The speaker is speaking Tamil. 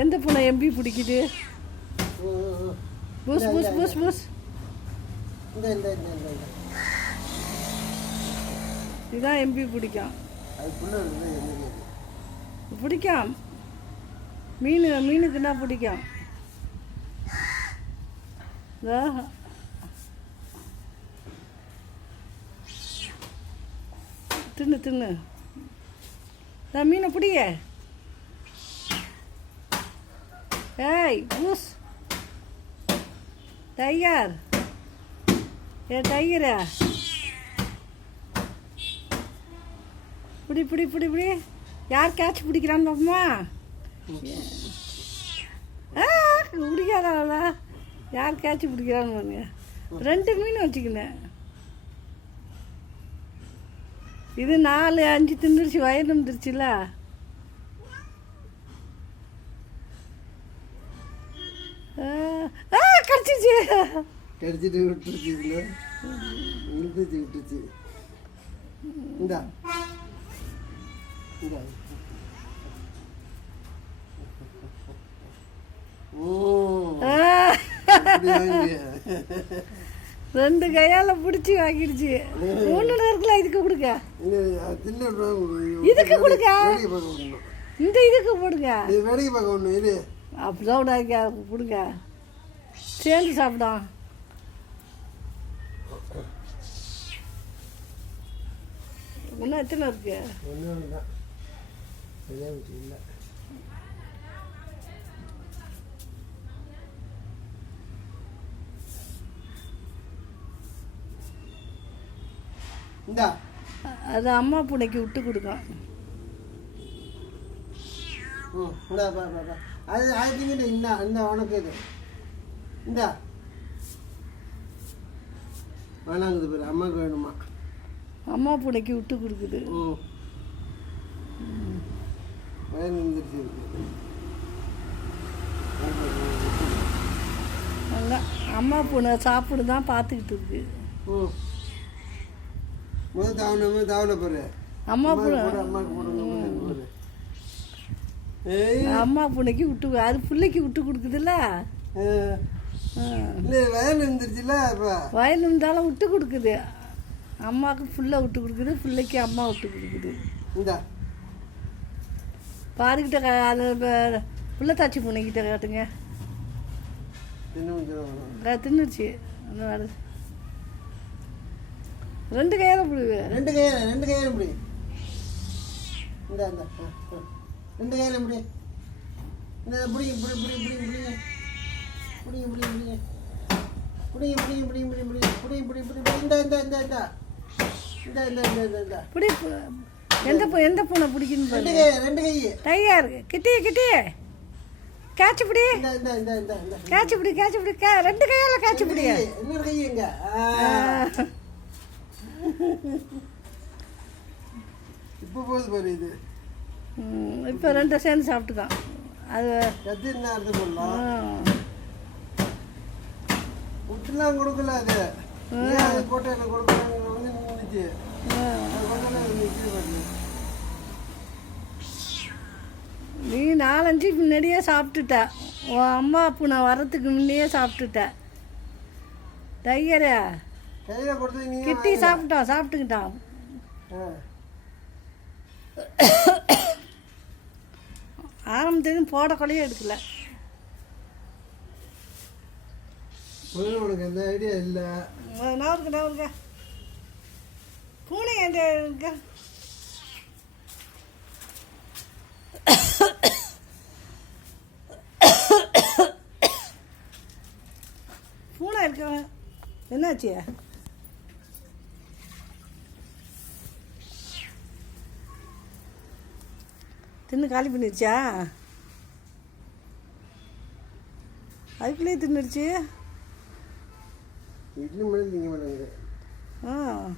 எந்த பூனை எம்பி பிடிக்குது? புஷ் புஷ் புஷ் புஷ் இதுதான் எம்பி பிடிக்கும். பிடிக்கும். மீன் மீன் மீனுக்குன்னா பிடிக்கும்? தின்னு தின்னு. மீனை பிடிக்க ஏய் பூஸ் டைகர் ஏ டைகரா பிடி பிடி பிடி பிடி. யார் கேட்ச் பிடிக்கிறான்னு பாப்போமா ஆ பிடிக்காதாளா யார் கேட்ச் பிடிக்கிறான்னு பாருங்க. ரெண்டு மீன் வச்சுக்கினேன். இது நாலு அஞ்சு தின்னுருச்சு வயிறு நிமிந்துருச்சுல கடிச்சிச்சு கடிச்சிட்டு விட்டுருச்சு விழுந்துச்சு விட்டுருச்சு இந்தா. இந்தா. ரெண்டு கையால பிடிச்சி வாங்கிடுச்சு. மூணு இருக்குல்ல இதுக்கு கொடுக்க? இதுக்கு கொடுக்க? இந்த இதுக்கு போடுங்க இது வேடிக்கை பார்க்க ஒன்று இது. அப்படிதான் கொடுங்க சேர்ந்து சாப்பிடும் இன்னும் எத்தனை இருக்கு அது அம்மா பூனைக்கு விட்டு கொடுக்கும் அது அது இன்னும் இன்னும் உனக்கு இது இந்தா. வேணாங்குது பேர் அம்மாவுக்கு வேணுமா? அம்மா பூனைக்கு விட்டு கொடுக்குது. ம் வயல் நின்றுச்சு அம்மா பூனை சாப்பிடு தான் பார்த்துக்கிட்டு இருக்கு. ம் முதல் தாவணமே தாவலை பாரு. அம்மா பூனை. அம்மாவுக்கு போடுங்க அம்மா பூனைக்கு விட்டு அது பிள்ளைக்கு விட்டு கொடுக்குதுல்ல? வயல் இருந்துருச்சுல வயல் இருந்தாலும் விட்டு கொடுக்குது. அம்மாவுக்கு புள்ள விட்டு கொடுக்குது பிள்ளைக்கு அம்மா விட்டு கொடுக்குது. இந்தா. பாருக்கிட்ட அது ப- புள்ளத்தாச்சி பூனைக்கிட்ட காட்டுங்க. தின்னுருச்சு. அந்த வேலை ரெண்டு கையால புடுவு. ரெண்டு கையில ரெண்டு கையில முடி இந்த. ரெண்டு கையில முடி இந்த புடி புடி புடி புடி புடிங்க. புடிங்க புடிங்க புடிங்க புடிங்க புடிங்க புடிங்க புடிங்க புடிங்க புடி புடி புடி இந்த இந்த இந்த இந்த. இந்த இந்த இந்த இந்த இந்த. பிடி எந்த பூ எந்த பூனை பிடிக்குன்னு ரெண்டு கை ரெண்டு கை டைகர் கிட்டி கிட்டி கேட்ச் பிடி. இந்த இந்த இந்த இந்த இந்த. கேட்ச் பிடி கேட்ச் பிடி. கே ரெண்டு கையால கேட்ச் ரெண்டு பிடி. இன்னொரு கை எங்க. இப்போ போகுது பாரு இது. இப்போ ரெண்டு சேர்ந்து சாப்பிட்டுக்கான் அது விட்டுலாம் கொடுக்கல அது. நீ நாலஞ்சு முன்னாடியே சாப்பிட்டுட்ட. உன் அம்மா அப்போ நான் வர்றதுக்கு முன்னே சாப்பிட்டுட்ட. டையரா கிட்டி சாப்பிட்டான் சாப்பிட்டுக்கிட்டான். ஆரம்பத்துலேருந்து போட கொலையே எடுக்கல. உனக்கு எந்த ஐடியா இல்லை. நவருக்கு நவருங்க பூனை எந்த இருக்க? பூனை இருக்க? என்னாச்சு? தின்னு காலி பண்ணிருச்சா அதுக்குள்ளேயே தின்னுடுச்சு. ആ.